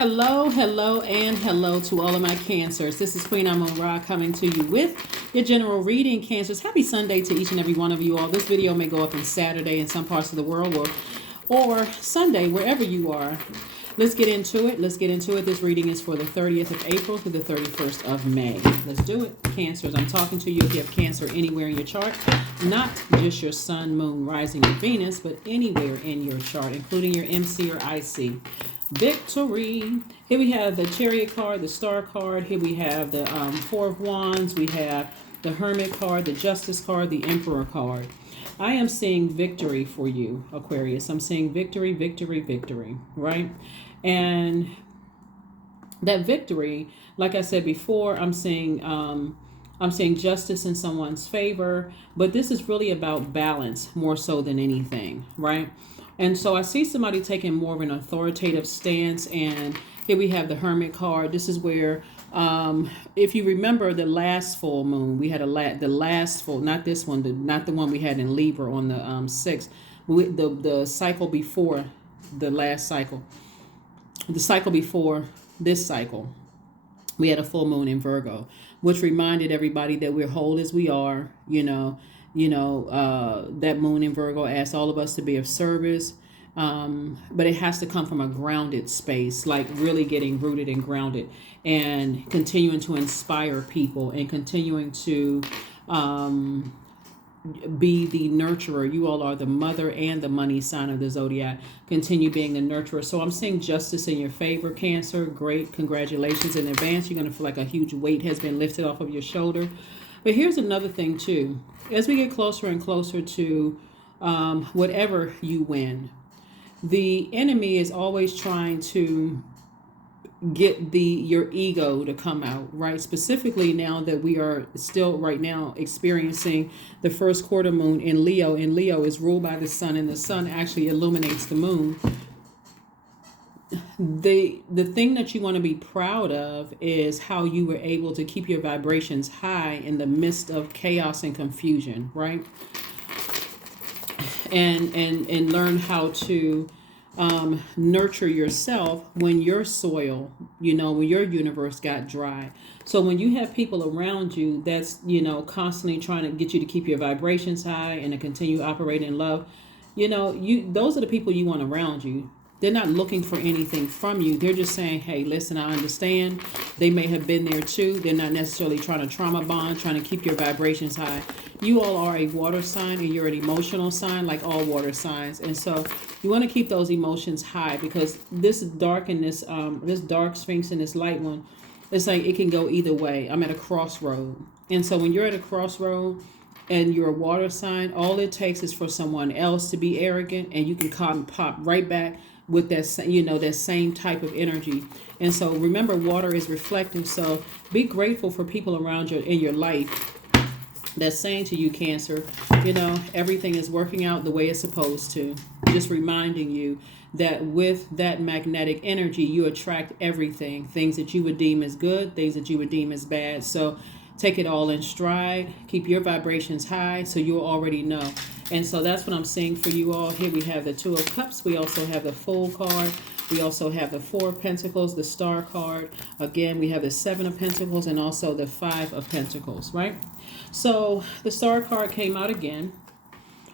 Hello, hello, and hello to all of my Cancers. This is Queen Amon Ra coming to you with your general reading, Cancers. Happy Sunday to each and every one of you all. This video may go up on Saturday in some parts of the world or Sunday, wherever you are. Let's get into it. This reading is for the 30th of April to the 31st of May. Let's do it. Cancers, I'm talking to you if you have Cancer anywhere in your chart, not just your Sun, Moon, Rising, or Venus, but anywhere in your chart, including your MC or IC. Victory. Here we have the Chariot card, the Star card. Here we have the Four of Wands. We have the Hermit card, the Justice card, the Emperor card. I am seeing victory for you, Aquarius. I'm seeing victory, victory, victory, right? And that victory, like I said before, I'm seeing justice in someone's favor, but this is really about balance more so than anything, right? And so I see somebody taking more of an authoritative stance, and here we have the Hermit card. This is where, if you remember the last full moon, we had the last full, not this one, not the one we had in Libra on the 6th, the cycle before the last cycle, the cycle before this cycle, we had a full moon in Virgo, which reminded everybody that we're whole as we are, that moon in Virgo asks all of us to be of service, but it has to come from a grounded space, like really getting rooted and grounded and continuing to inspire people and continuing to be the nurturer. You all are the mother and the money sign of the Zodiac. Continue being the nurturer. So I'm seeing justice in your favor, Cancer. Great. Congratulations in advance. You're going to feel like a huge weight has been lifted off of your shoulder. But here's another thing too. As we get closer and closer to whatever you win, the enemy is always trying to get your ego to come out, right? Specifically now that we are still right now experiencing the first quarter moon in Leo, and Leo is ruled by the sun, and the sun actually illuminates the moon. The thing that you want to be proud of is how you were able to keep your vibrations high in the midst of chaos and confusion, right? And learn how to nurture yourself when your soil, when your universe got dry. So when you have people around you that's, constantly trying to get you to keep your vibrations high and to continue operating in love, those are the people you want around you. They're not looking for anything from you. They're just saying, hey, listen, I understand. They may have been there too. They're not necessarily trying to trauma bond, trying to keep your vibrations high. You all are a water sign, and you're an emotional sign like all water signs. And so you want to keep those emotions high, because this dark and this dark Sphinx and this light one, it's like it can go either way. I'm at a crossroad. And so when you're at a crossroad and you're a water sign, all it takes is for someone else to be arrogant, and you can pop right back with that, that same type of energy. And so remember, water is reflective. So be grateful for people around you in your life that's saying to you, Cancer, everything is working out the way it's supposed to. Just reminding you that with that magnetic energy, you attract everything, things that you would deem as good, things that you would deem as bad. So take it all in stride, keep your vibrations high, so you'll already know. And so that's what I'm seeing for you all. Here we have the Two of Cups. We also have the Fool card. We also have the Four of Pentacles, the Star card. Again, we have the Seven of Pentacles and also the Five of Pentacles, right? So the Star card came out again.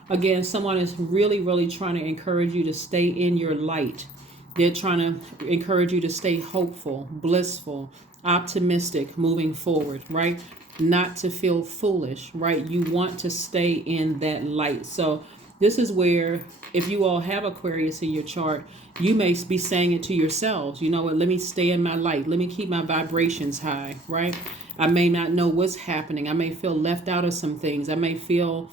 Again, someone is really, really trying to encourage you to stay in your light. They're trying to encourage you to stay hopeful, blissful, optimistic, moving forward, right? Not to feel foolish, right? You want to stay in that light. So this is where, if you all have Aquarius in your chart, you may be saying it to yourselves. You know what? Let me stay in my light. Let me keep my vibrations high, right? I may not know what's happening. I may feel left out of some things. I may feel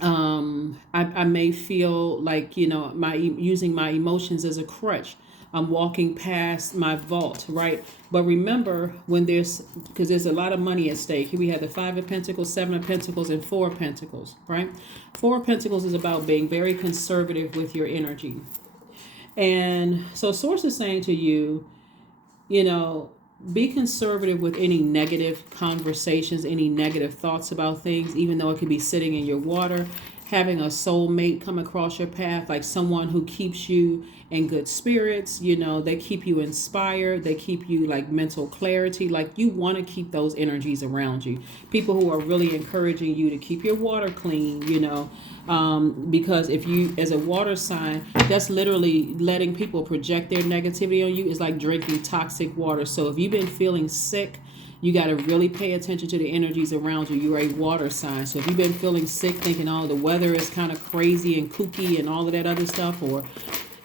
I may feel like, using my emotions as a crutch. I'm walking past my vault, right? But remember, because there's a lot of money at stake. Here we have the Five of Pentacles, Seven of Pentacles, and Four of Pentacles, right? Four of Pentacles is about being very conservative with your energy. And so Source is saying to you, be conservative with any negative conversations, any negative thoughts about things, even though it could be sitting in your water. having a soulmate come across your path, like someone who keeps you in good spirits. You know, they keep you inspired, they keep you like mental clarity. Like you want to keep those energies around you. People who are really encouraging you to keep your water clean, you know, because if you, as a water sign, that's literally letting people project their negativity on you. Is like drinking toxic water. So if you've been feeling sick, you got to really pay attention to the energies around you. You're a water sign. So if you've been feeling sick, thinking, oh, the weather is kind of crazy and kooky and all of that other stuff, or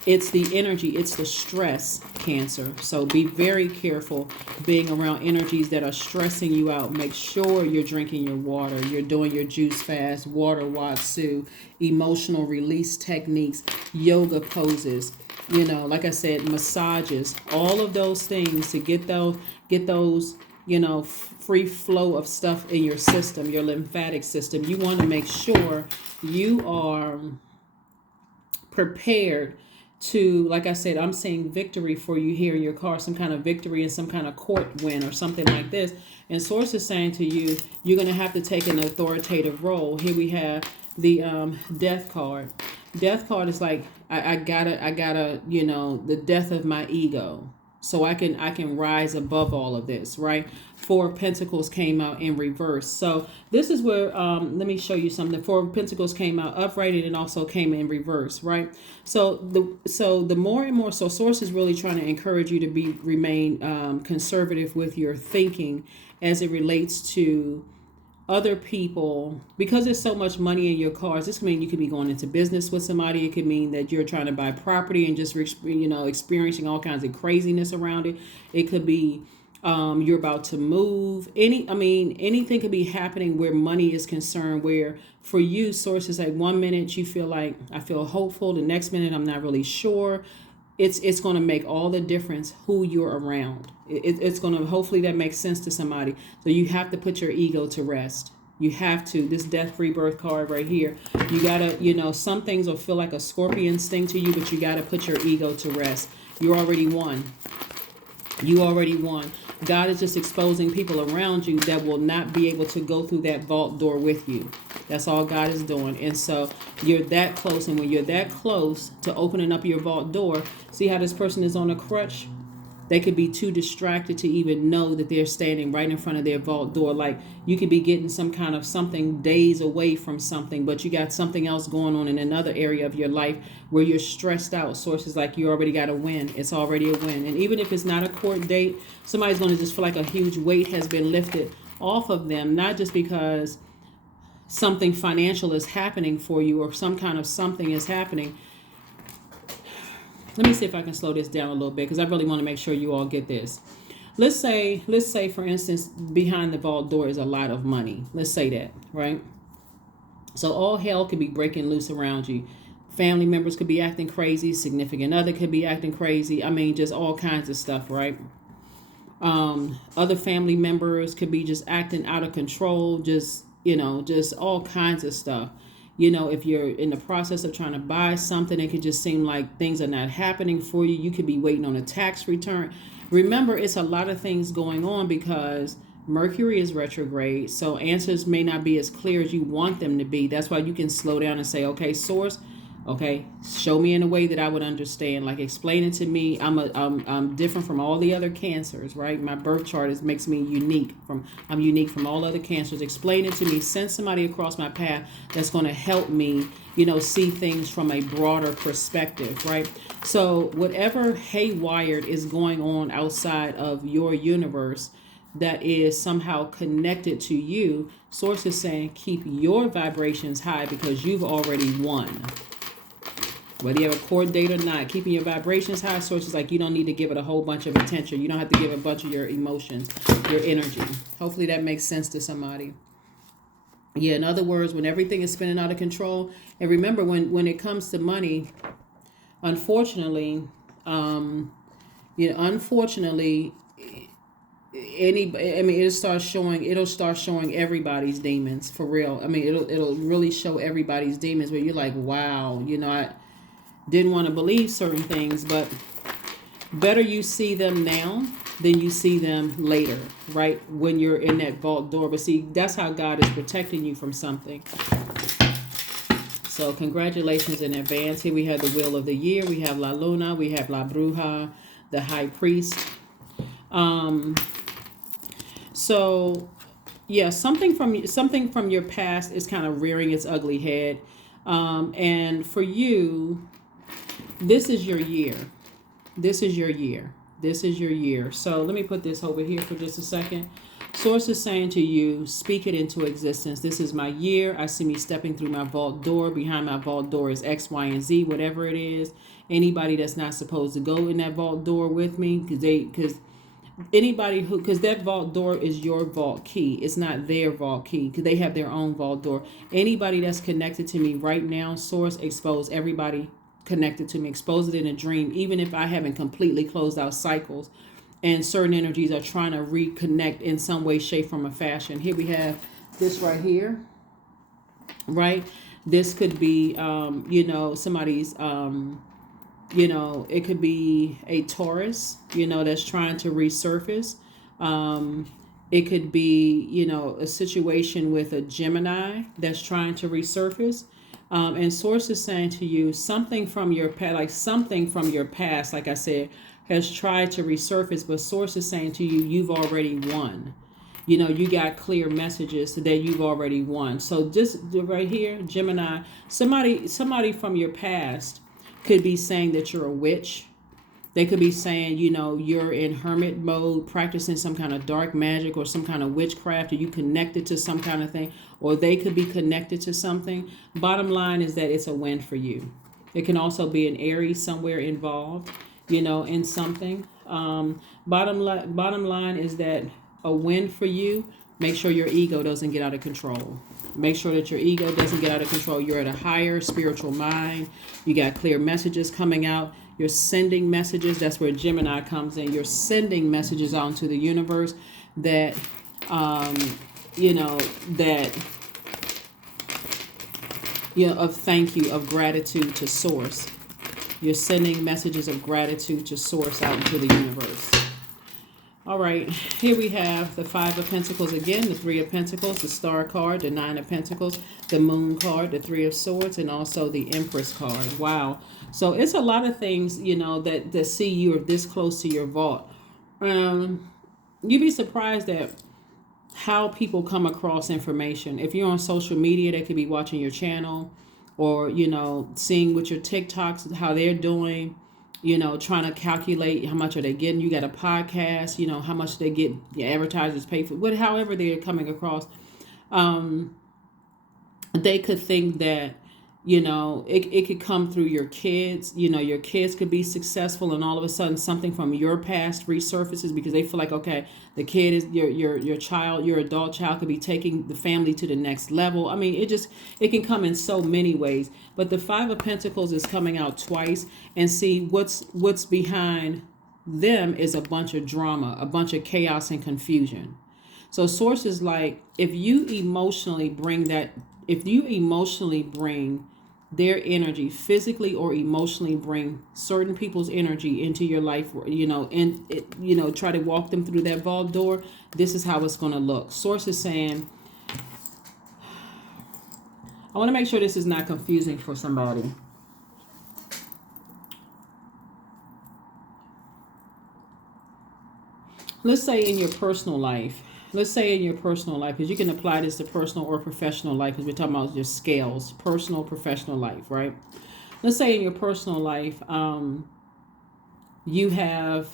it's the energy, it's the stress, Cancer. So be very careful being around energies that are stressing you out. Make sure you're drinking your water, you're doing your juice fast, water watsu, emotional release techniques, yoga poses, you know, like I said, massages, all of those things to get those, you know, free flow of stuff in your system, your lymphatic system. You want to make sure you are prepared to, like I said, I'm saying victory for you here in your car, some kind of victory and some kind of court win or something like this. And Source is saying to you, you're going to have to take an authoritative role. Here we have the death card. Death card is like, I gotta, you know, the death of my ego. So I can rise above all of this, right? Four of Pentacles came out in reverse. So this is where, let me show you something. Four of Pentacles came out upright and it also came in reverse, right? So the more and more, so Source is really trying to encourage you to remain conservative with your thinking as it relates to other people, because there's so much money in your cards. This could mean you could be going into business with somebody. It could mean that you're trying to buy property and just, you know, experiencing all kinds of craziness around it. It could be you're about to move. Anything could be happening where money is concerned, where for you, Source is like 1 minute you feel like, I feel hopeful. The next minute I'm not really sure. It's going to make all the difference who you're around. It's going to, hopefully that makes sense to somebody. So you have to put your ego to rest. You have to. This death rebirth card right here. You got to, you know, some things will feel like a scorpion sting to you, but you got to put your ego to rest. You already won. You already won. God is just exposing people around you that will not be able to go through that vault door with you. That's all God is doing. And so you're that close. And when you're that close to opening up your vault door, see how this person is on a crutch? They could be too distracted to even know that they're standing right in front of their vault door. Like you could be getting some kind of something days away from something, but you got something else going on in another area of your life where you're stressed out. Sources like you already got a win. It's already a win. And even if it's not a court date, somebody's going to just feel like a huge weight has been lifted off of them, not just because something financial is happening for you or some kind of something is happening. Let me see if I can slow this down a little bit because I really want to make sure you all get this. Let's say, for instance, behind the vault door is a lot of money. Let's say that, right? So all hell could be breaking loose around you. Family members could be acting crazy. Significant other could be acting crazy. I mean, just all kinds of stuff, right? Other family members could be just acting out of control. Just, you know, just all kinds of stuff. You know, if you're in the process of trying to buy something, it could just seem like things are not happening for you. You could be waiting on a tax return. Remember, it's a lot of things going on because Mercury is retrograde. So answers may not be as clear as you want them to be. That's why you can slow down and say, okay, Source, okay, show me in a way that I would understand. Like explain it to me. I'm different from all the other cancers, right? My birth chart makes me unique. I'm unique from all other cancers. Explain it to me. Send somebody across my path that's going to help me, you know, see things from a broader perspective, right? So whatever haywired is going on outside of your universe that is somehow connected to you, Source is saying keep your vibrations high because you've already won. Whether you have a court date or not, keeping your vibrations high, Source is like you don't need to give it a whole bunch of attention. You don't have to give a bunch of your emotions, your energy. Hopefully that makes sense to somebody. Yeah, in other words, when everything is spinning out of control, and remember when it comes to money, unfortunately, it'll start showing everybody's demons for real. I mean, it'll really show everybody's demons where you're like, wow, you know, I didn't want to believe certain things, but better you see them now than you see them later, right? When you're in that vault door. But see, that's how God is protecting you from something. So congratulations in advance. Here we have the Wheel of the Year. We have La Luna. We have La Bruja, the High Priest. So yeah, something from your past is kind of rearing its ugly head. And for you, this is your year. This is your year. This is your year. So let me put this over here for just a second. Source is saying to you, speak it into existence. This is my year. I see me stepping through my vault door. Behind my vault door is X, Y, and Z, whatever it is. Anybody that's not supposed to go in that vault door with me, because that vault door is your vault key. It's not their vault key, because they have their own vault door. Anybody that's connected to me right now, Source, expose everybody connected to me. Expose it in a dream, even if I haven't completely closed out cycles and certain energies are trying to reconnect in some way, shape, form, or fashion. Here we have this right here, right? This could be, somebody's, it could be a Taurus, that's trying to resurface. It could be, a situation with a Gemini that's trying to resurface. And Source is saying to you, something from your past, like I said, has tried to resurface, but Source is saying to you, you've already won. You got clear messages that you've already won. So just right here, Gemini, somebody from your past could be saying that you're a witch. They could be saying, you're in hermit mode, practicing some kind of dark magic or some kind of witchcraft, or you connected to some kind of thing, or they could be connected to something. Bottom line is that it's a win for you. It can also be an Aries somewhere involved, in something. Bottom line is that a win for you. Make sure your ego doesn't get out of control. Make sure that your ego doesn't get out of control. You're at a higher spiritual mind. You got clear messages coming out. You're sending messages. That's where Gemini comes in. You're sending messages out into the universe that, of thank you, of gratitude to Source. You're sending messages of gratitude to Source out into the universe. All right, here we have the Five of Pentacles again, the Three of Pentacles, the Star card, the Nine of Pentacles, the Moon card, the Three of Swords, and also the Empress card. Wow. So it's a lot of things, that see you are this close to your vault. You'd be surprised at how people come across information. If you're on social media, they could be watching your channel or, seeing what your TikToks, how they're doing. Trying to calculate how much are they getting. You got a podcast, how much they get, the advertisers pay for, however they're coming across. They could think that, it could come through your kids. Your kids could be successful and all of a sudden something from your past resurfaces because they feel like, okay, the kid is your child, your adult child could be taking the family to the next level. I mean, it can come in so many ways. But the Five of Pentacles is coming out twice, and see what's behind them is a bunch of drama, a bunch of chaos and confusion. So Source is like, if you emotionally bring their energy, physically or emotionally bring certain people's energy into your life, try to walk them through that vault door, this is how it's going to look. Source is saying, I want to make sure this is not confusing for somebody. Let's say in your personal life, because you can apply this to personal or professional life, because we're talking about your scales, personal, professional life, right? Let's say in your personal life, you have,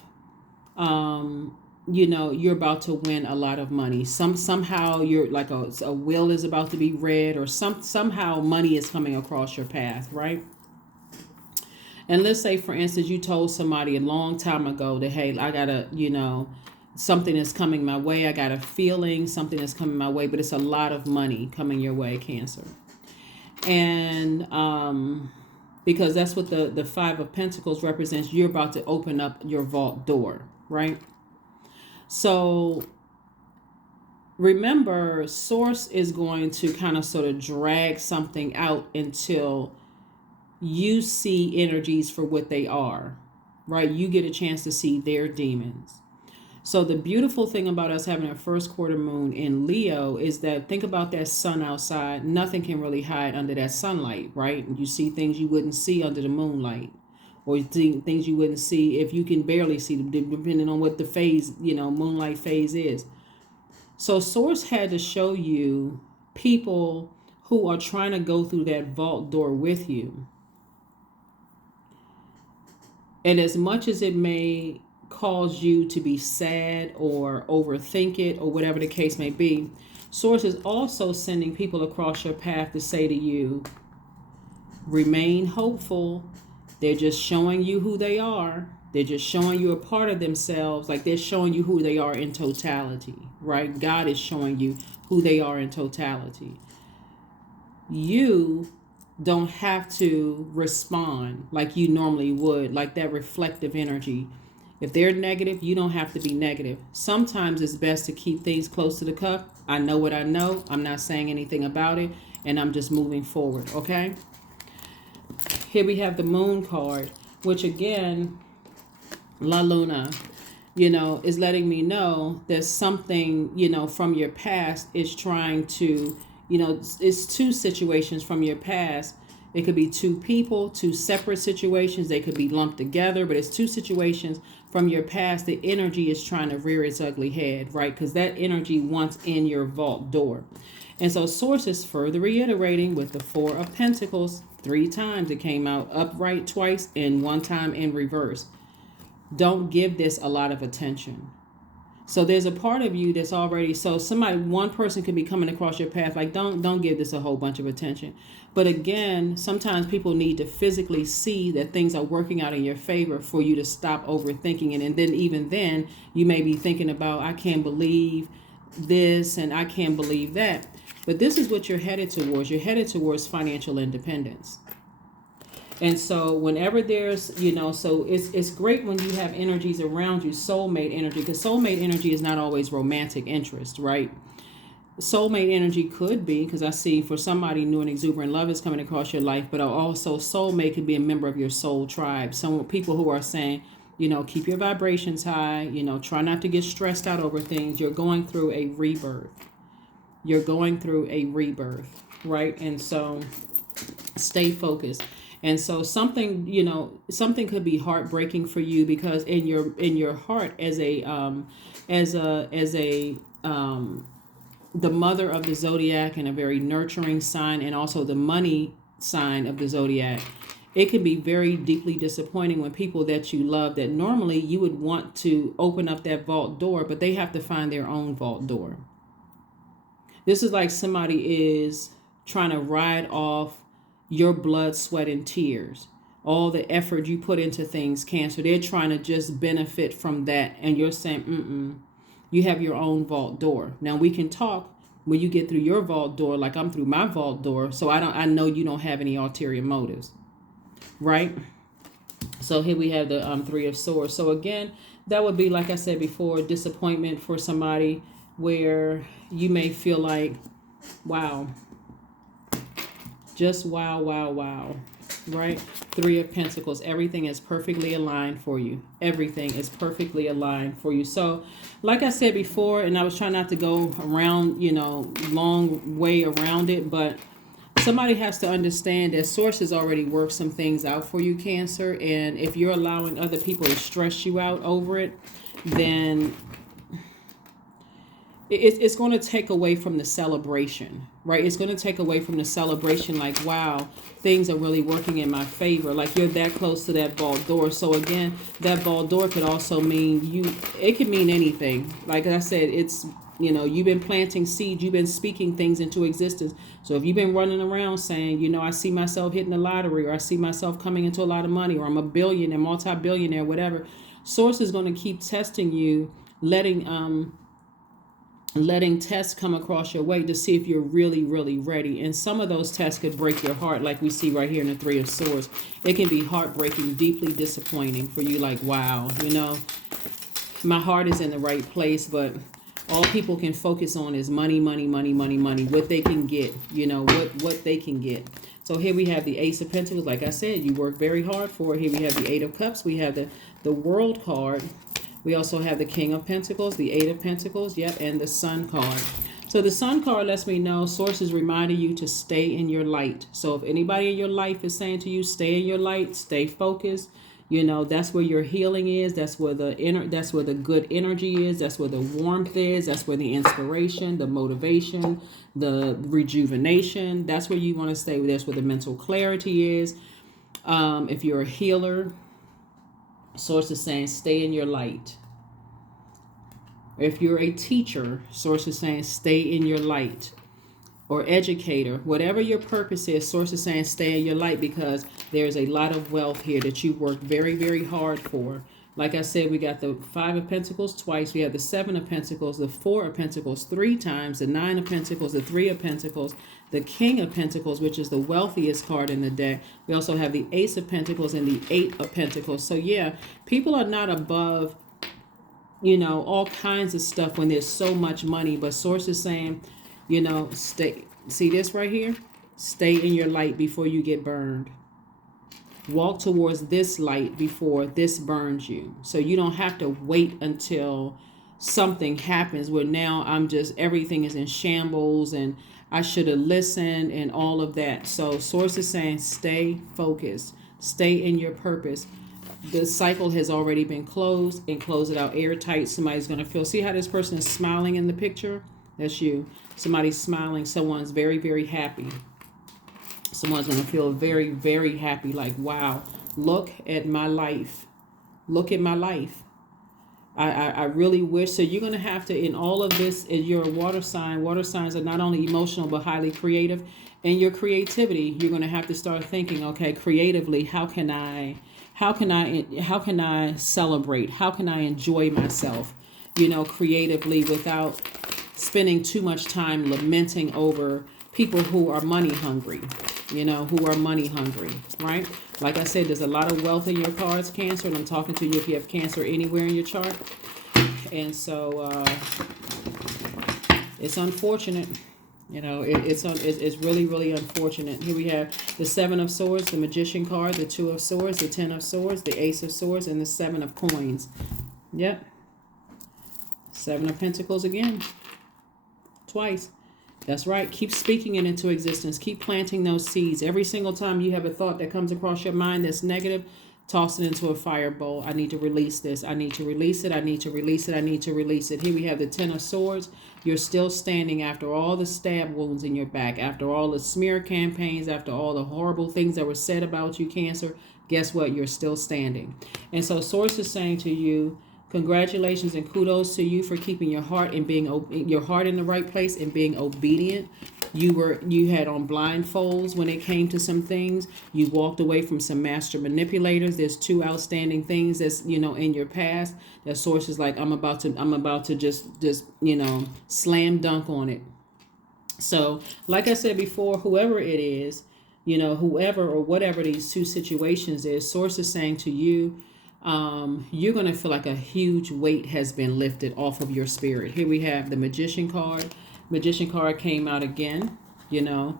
you're about to win a lot of money. Somehow you're like a will is about to be read, or somehow money is coming across your path, right? And let's say, for instance, you told somebody a long time ago that, hey, I gotta, something is coming my way. I got a feeling something is coming my way, but it's a lot of money coming your way, Cancer. And because that's what the Five of Pentacles represents. You're about to open up your vault door, right? So remember, Source is going to kind of sort of drag something out until you see energies for what they are, right? You get a chance to see their demons. So the beautiful thing about us having a first quarter moon in Leo is that, think about that sun outside. Nothing can really hide under that sunlight, right? You see things you wouldn't see under the moonlight, or you see things you wouldn't see if you can barely see them, depending on what the phase, moonlight phase is. So Source had to show you people who are trying to go through that vault door with you. And as much as it may cause you to be sad or overthink it or whatever the case may be, Source is also sending people across your path to say to you, remain hopeful. They're just showing you who they are. They're just showing you a part of themselves. Like, they're showing you who they are in totality, right? God is showing you who they are in totality. You don't have to respond like you normally would, like that reflective energy. If they're negative, you don't have to be negative. Sometimes it's best to keep things close to the cup. I know what I know. I'm not saying anything about it, and I'm just moving forward, okay? Here we have the Moon card, which again, La Luna, is letting me know that something, from your past is trying to, it's two situations from your past. It could be two people, two separate situations. They could be lumped together, but it's two situations from your past. The energy is trying to rear its ugly head, right? Because that energy wants in your vault door. And so Source is further reiterating with the Four of Pentacles. 3 times it came out upright twice and 1 time in reverse. Don't give this a lot of attention. So there's a part of you that's already, so one person could be coming across your path, like don't give this a whole bunch of attention. But again, sometimes people need to physically see that things are working out in your favor for you to stop overthinking it. And then even then, you may be thinking about, I can't believe this and I can't believe that. But this is what you're headed towards. You're headed towards financial independence. And so whenever there's, so it's great when you have energies around you, soulmate energy, because soulmate energy is not always romantic interest, right? Soulmate energy could be, because I see for somebody new and exuberant love is coming across your life, but also soulmate could be a member of your soul tribe. Some people who are saying, keep your vibrations high, try not to get stressed out over things. You're going through a rebirth. You're going through a rebirth, right? And so stay focused. And so something could be heartbreaking for you, because in your heart as the mother of the Zodiac and a very nurturing sign, and also the money sign of the Zodiac, it can be very deeply disappointing when people that you love, that normally you would want to open up that vault door, but they have to find their own vault door. This is like somebody is trying to ride off your blood, sweat, and tears. All the effort you put into things, Cancer. They're trying to just benefit from that. And you're saying, you have your own vault door. Now we can talk when you get through your vault door, like I'm through my vault door. So I know you don't have any ulterior motives, right? So here we have the 3 of Swords. So again, that would be, like I said before, disappointment for somebody, where you may feel like, wow, just wow, right? 3 of Pentacles. Everything is perfectly aligned for you. Everything is perfectly aligned for you. So, like I said before, and I was trying not to go around, long way around it, but somebody has to understand that Source has already worked some things out for you, Cancer. And if you're allowing other people to stress you out over it, then it's going to take away from the celebration, right? It's going to take away from the celebration, like, wow, things are really working in my favor. Like, you're that close to that vault door. So again, that vault door could also mean it could mean anything. Like I said, it's, you've been planting seeds, you've been speaking things into existence. So if you've been running around saying, I see myself hitting the lottery, or I see myself coming into a lot of money, or I'm a billionaire, multi-billionaire, whatever, Source is going to keep testing you, letting tests come across your way to see if you're really, really ready. And some of those tests could break your heart, like we see right here in the 3 of Swords. It can be heartbreaking, deeply disappointing for you, like, wow, my heart is in the right place, but all people can focus on is money, what they can get, what they can get. So here we have the Ace of Pentacles. Like I said, you work very hard for it. Here we have the 8 of Cups. We have the World card. We also have the King of Pentacles, the Eight of Pentacles, yep, and the Sun card. So the Sun card lets me know Source is reminding you to stay in your light. So if anybody in your life is saying to you, stay in your light, stay focused, you know, that's where your healing is. That's where that's where the good energy is. That's where the warmth is. That's where the inspiration, the motivation, the rejuvenation. That's where you want to stay. That's where the mental clarity is. If you're a healer, Source is saying stay in your light. If you're a teacher, Source is saying stay in your light. Or educator, whatever your purpose is, Source is saying stay in your light, because there's a lot of wealth here that you work very, very hard for. Like I said, we got the Five of Pentacles twice. We have the Seven of Pentacles, the Four of Pentacles 3 times, the Nine of Pentacles, the Three of Pentacles, the King of Pentacles, which is the wealthiest card in the deck. We also have the Ace of Pentacles and the Eight of Pentacles. So yeah, people are not above, you know, all kinds of stuff when there's so much money. But Source is saying, you know, stay. See this right here? Stay in your light before you get burned. Walk towards this light before this burns you. So you don't have to wait until something happens where now everything is in shambles and I should have listened and all of that. So Source is saying stay focused. Stay in your purpose. The cycle has already been closed, and close it out airtight. Somebody's going to feel, see how this person is smiling in the picture? That's you. Somebody's smiling. Someone's very, very happy. Someone's going to feel very, very happy. Like, wow, look at my life. Look at my life. I really wish. So you're going to have to, in all of this, you're a water sign. Water signs are not only emotional, but highly creative. And your creativity, you're going to have to start thinking, okay, creatively, how can I celebrate? How can I enjoy myself, you know, creatively, without spending too much time lamenting over people who are money hungry, you know, who are money hungry, right? Like I said, there's a lot of wealth in your cards, Cancer, and I'm talking to you if you have Cancer anywhere in your chart. And so it's unfortunate, you know, it's really, really unfortunate. Here we have the Seven of Swords, the Magician card, the Two of Swords, the Ten of Swords, the Ace of Swords, and the Seven of Coins. Yep. Seven of Pentacles again. Twice. That's right. Keep speaking it into existence. Keep planting those seeds. Every single time you have a thought that comes across your mind that's negative, toss it into a fire bowl. I need to release this. I need to release it. I need to release it. I need to release it. Here we have the Ten of Swords. You're still standing after all the stab wounds in your back, after all the smear campaigns, after all the horrible things that were said about you, Cancer. Guess what? You're still standing. And so Source is saying to you, congratulations and kudos to you for keeping your heart and being your heart in the right place and being obedient. You had on blindfolds when it came to some things. You walked away from some master manipulators. There's two outstanding things that's, you know, in your past that Source is like, I'm about to just you know, slam dunk on it. So like I said before, whoever it is, you know, whoever or whatever these two situations is, Source is saying to you, you're going to feel like a huge weight has been lifted off of your spirit. Here we have the Magician card. Magician card came out again. You know,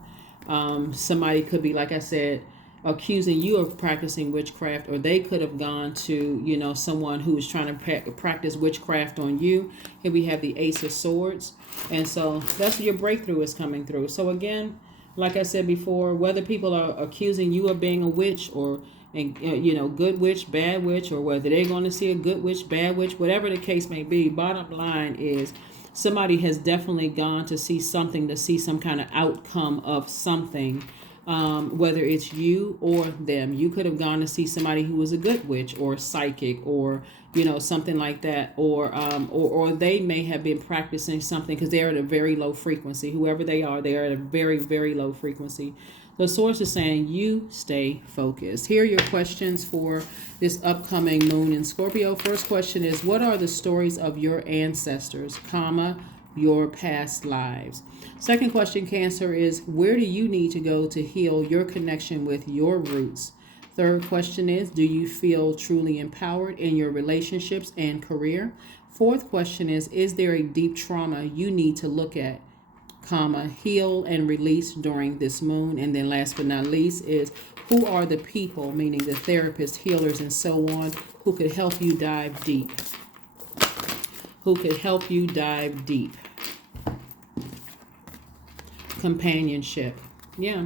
somebody could be, like I said, accusing you of practicing witchcraft, or they could have gone to, you know, someone who was trying to practice witchcraft on you. Here we have the Ace of Swords. And so that's where your breakthrough is coming through. So again, like I said before, whether people are accusing you of being a witch or you know, good witch, bad witch, or whether they're going to see a good witch, bad witch, whatever the case may be, bottom line is somebody has definitely gone to see something, to see some kind of outcome of something, whether it's you or them. You could have gone to see somebody who was a good witch or psychic or, you know, something like that, or they may have been practicing something because they're at a very low frequency. Whoever they are at a very, very low frequency. The Source is saying you stay focused. Here are your questions for this upcoming moon in Scorpio. First question is, what are the stories of your ancestors, your past lives? Second question, Cancer, is where do you need to go to heal your connection with your roots? Third question is, do you feel truly empowered in your relationships and career? Fourth question is there a deep trauma you need to look at, heal and release during this moon? And then last but not least is, who are the people, meaning the therapists, healers, and so on, who could help you dive deep? who could help you dive deep. Companionship. Yeah.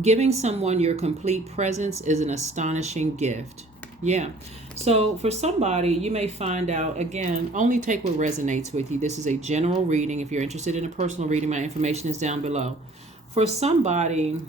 Giving someone your complete presence is an astonishing gift. Yeah. So for somebody, you may find out, again, only take what resonates with you. This is a general reading. If you're interested in a personal reading, my information is down below. For somebody,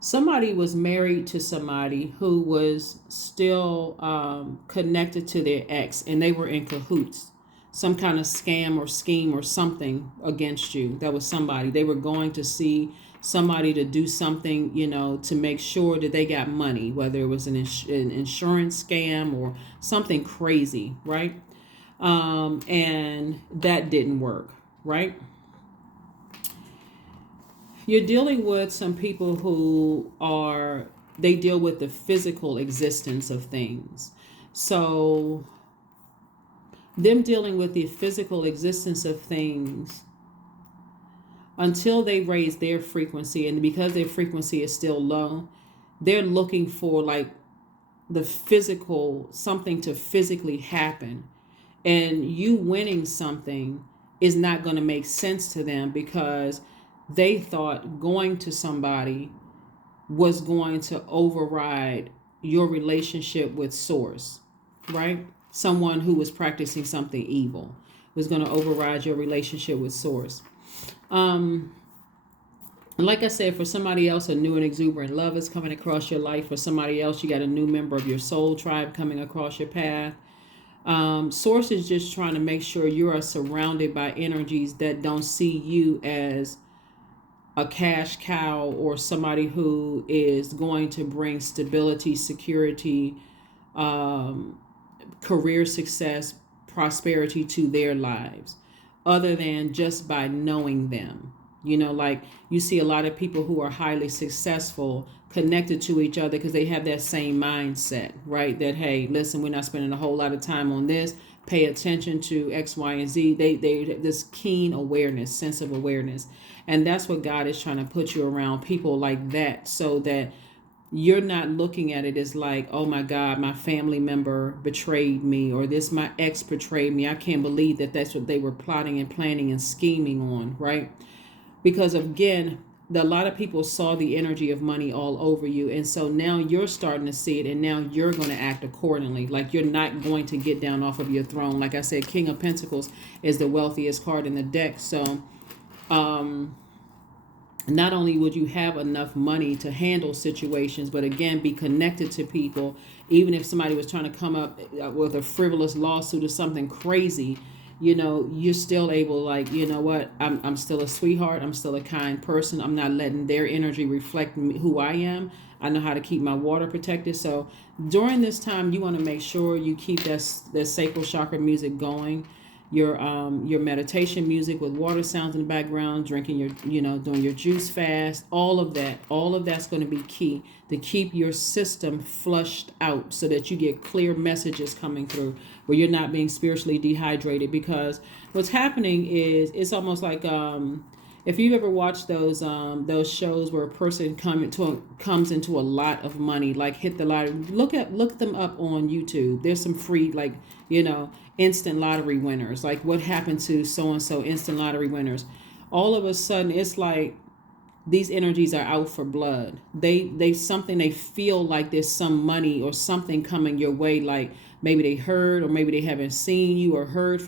somebody was married to somebody who was still connected to their ex, and they were in cahoots. Some kind of scam or scheme or something against you. That was somebody. They were going to see somebody to do something, to make sure that they got money, whether it was an insurance scam or something crazy, right? And that didn't work, right? You're dealing with some people who they deal with the physical existence of things. So them dealing with the physical existence of things, until they raise their frequency, and because their frequency is still low, they're looking for like the physical, something to physically happen. And you winning something is not going to make sense to them, because they thought going to somebody was going to override your relationship with source, right? Someone who was practicing something evil was going to override your relationship with source. Like I said, for somebody else, a new and exuberant love is coming across your life. For somebody else, you got a new member of your soul tribe coming across your path. Source is just trying to make sure you are surrounded by energies that don't see you as a cash cow or somebody who is going to bring stability, security, career success, prosperity to their lives, other than just by knowing them. Like you see a lot of people who are highly successful connected to each other because they have that same mindset, right? That, hey, listen, we're not spending a whole lot of time on this. Pay attention to X, Y, and Z. They this keen awareness, sense of awareness. And that's what God is trying to put you around people like that, so that you're not looking at it as like, oh my God, my family member betrayed me, or my ex betrayed me. I can't believe that that's what they were plotting and planning and scheming on, right? Because again, a lot of people saw the energy of money all over you. And so now you're starting to see it, and now you're going to act accordingly. Like you're not going to get down off of your throne. Like I said, King of Pentacles is the wealthiest card in the deck. So not only would you have enough money to handle situations, but again, be connected to people. Even if somebody was trying to come up with a frivolous lawsuit or something crazy, you're still able, like, you know what, I'm still a sweetheart. I'm still a kind person. I'm not letting their energy reflect who I am. I know how to keep my water protected. So during this time, you want to make sure you keep that sacral chakra music going. Your meditation music with water sounds in the background, drinking doing your juice fast, all of that's going to be key to keep your system flushed out, so that you get clear messages coming through, where you're not being spiritually dehydrated. Because what's happening is, it's almost like if you've ever watched those shows where a person comes into a lot of money, like hit the lottery. Look them up on YouTube. There's some free, like, instant lottery winners. Like, what happened to so and so instant lottery winners? All of a sudden, it's like these energies are out for blood. They feel like there's some money or something coming your way. Like maybe they heard, or maybe they haven't seen you or heard from